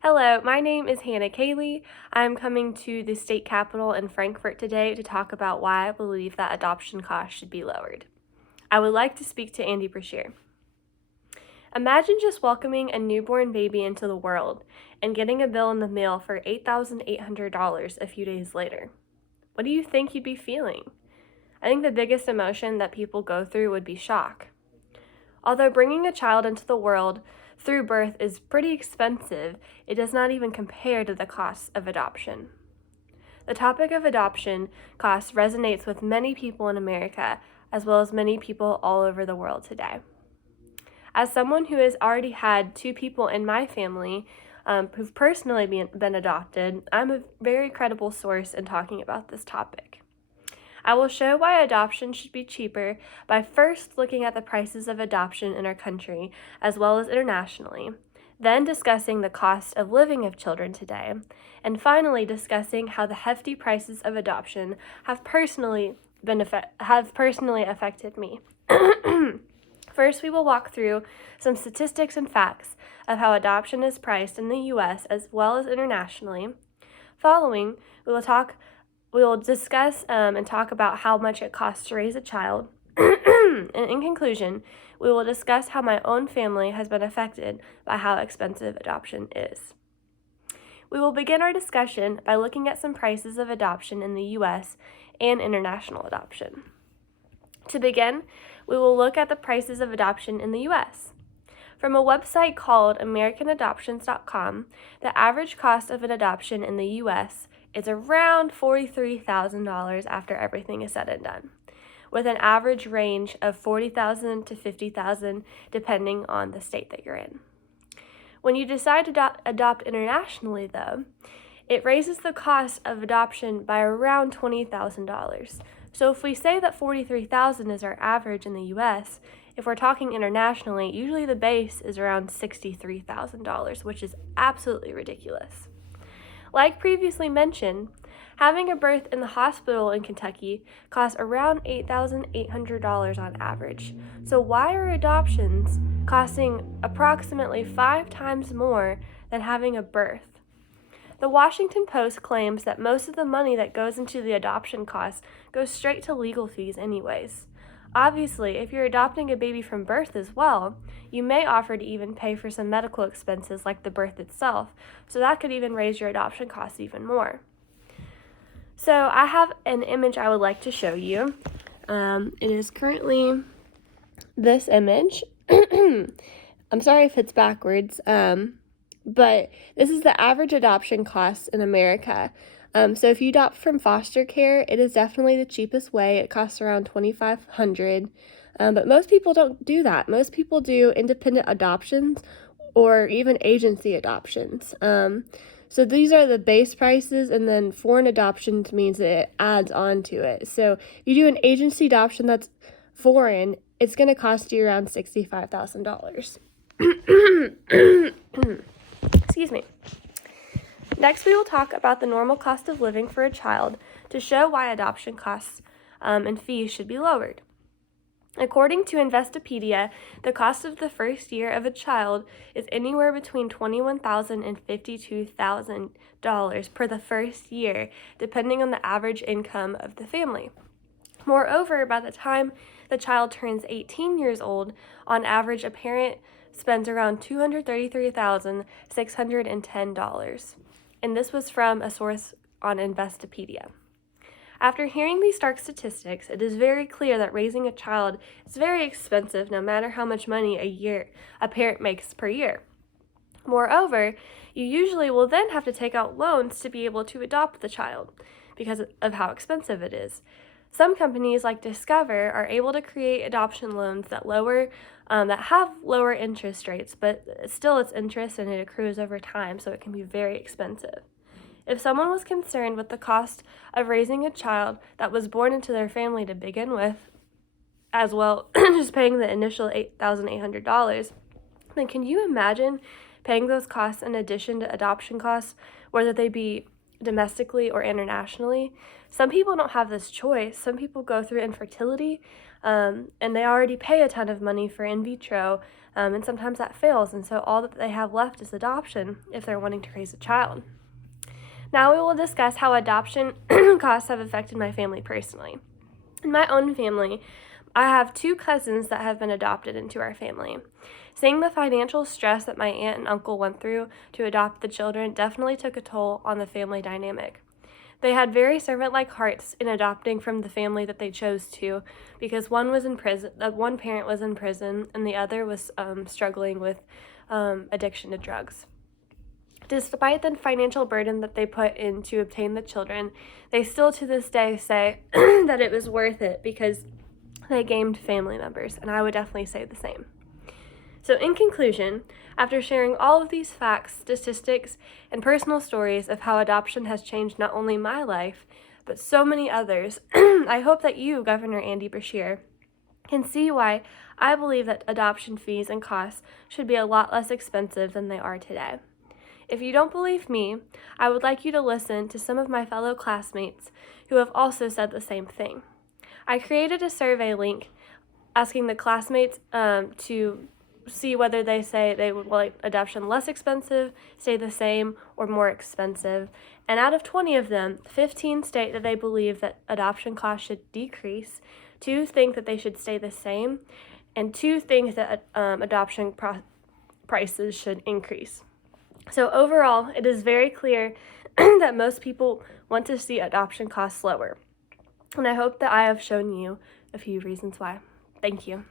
Hello, my name is Hannah Cayley. I'm coming to the state capitol in Frankfurt today to talk about why I believe that adoption costs should be lowered. I would like to speak to Andy Brashear. Imagine just welcoming a newborn baby into the world and getting a bill in the mail for $8,800 a few days later. What do you think you'd be feeling? I think the biggest emotion that people go through would be shock. Although bringing a child into the world through birth is pretty expensive, it does not even compare to the costs of adoption. The topic of adoption costs resonates with many people in America, as well as many people all over the world today. As someone who has already had two people in my family who've personally been adopted, I'm a very credible source in talking about this topic. I will show why adoption should be cheaper by first looking at the prices of adoption in our country as well as internationally, then discussing the cost of living of children today, and finally discussing how the hefty prices of adoption have personally affected me. First, we will walk through some statistics and facts of how adoption is priced in the U.S. as well as internationally. Following, we will discuss and talk about how much it costs to raise a child. And in conclusion, we will discuss how my own family has been affected by how expensive adoption is. We will begin our discussion by looking at some prices of adoption in the U.S. and international adoption. To begin, we will look at the prices of adoption in the U.S. From a website called AmericanAdoptions.com, the average cost of an adoption in the U.S. is around $43,000 after everything is said and done, with an average range of $40,000 to $50,000 depending on the state that you're in. When you decide to adopt internationally, though, it raises the cost of adoption by around $20,000. So if we say that $43,000 is our average in the U.S., if we're talking internationally, usually the base is around $63,000, which is absolutely ridiculous. Like previously mentioned, having a birth in the hospital in Kentucky costs around $8,800 on average. So why are adoptions costing approximately 5 times more than having a birth? The Washington Post claims that most of the money that goes into the adoption costs goes straight to legal fees anyways. Obviously, if you're adopting a baby from birth as well, you may offer to even pay for some medical expenses like the birth itself, so that could even raise your adoption costs even more. So I have an image I would like to show you. It is currently this image. I'm sorry if it's backwards, but this is the average adoption costs in America. So if you adopt from foster care, it is definitely the cheapest way. It costs around $2,500, but most people don't do that. Most people do independent adoptions or even agency adoptions. So these are the base prices, and then foreign adoptions means that it adds on to it. So if you do an agency adoption that's foreign, it's going to cost you around $65,000. Excuse me. Next, we will talk about the normal cost of living for a child to show why adoption costs and fees should be lowered. According to Investopedia, the cost of the first year of a child is anywhere between $21,000 and $52,000 per the first year, depending on the average income of the family. Moreover, by the time the child turns 18 years old, on average, a parent spends around $233,610. And this was from a source on Investopedia. After hearing these stark statistics, it is very clear that raising a child is very expensive no matter how much money a parent makes per year. Moreover, you usually will then have to take out loans to be able to adopt the child because of how expensive it is. Some companies like Discover are able to create adoption loans that have lower interest rates, but still it's interest and it accrues over time, so it can be very expensive. If someone was concerned with the cost of raising a child that was born into their family to begin with, as well just paying the initial $8,800, then can you imagine paying those costs in addition to adoption costs, whether they be domestically or internationally. Some people don't have this choice. Some people go through infertility, and they already pay a ton of money for in vitro, and sometimes that fails, and so all that they have left is adoption if they're wanting to raise a child. Now we will discuss how adoption costs have affected my family personally. In my own family, I have 2 cousins that have been adopted into our family. Seeing the financial stress that my aunt and uncle went through to adopt the children definitely took a toll on the family dynamic. They had very servant-like hearts in adopting from the family that they chose to, because one parent was in prison and the other was struggling with addiction to drugs. Despite the financial burden that they put in to obtain the children, they still to this day say that it was worth it because they gained family members, and I would definitely say the same. So in conclusion, after sharing all of these facts, statistics, and personal stories of how adoption has changed not only my life, but so many others, I hope that you, Governor Andy Beshear, can see why I believe that adoption fees and costs should be a lot less expensive than they are today. If you don't believe me, I would like you to listen to some of my fellow classmates who have also said the same thing. I created a survey link asking the classmates to see whether they say they would like adoption less expensive, stay the same, or more expensive. And out of 20 of them, 15 state that they believe that adoption costs should decrease, 2 think that they should stay the same, and 2 think that adoption prices should increase. So overall, it is very clear that most people want to see adoption costs lower. And I hope that I have shown you a few reasons why. Thank you.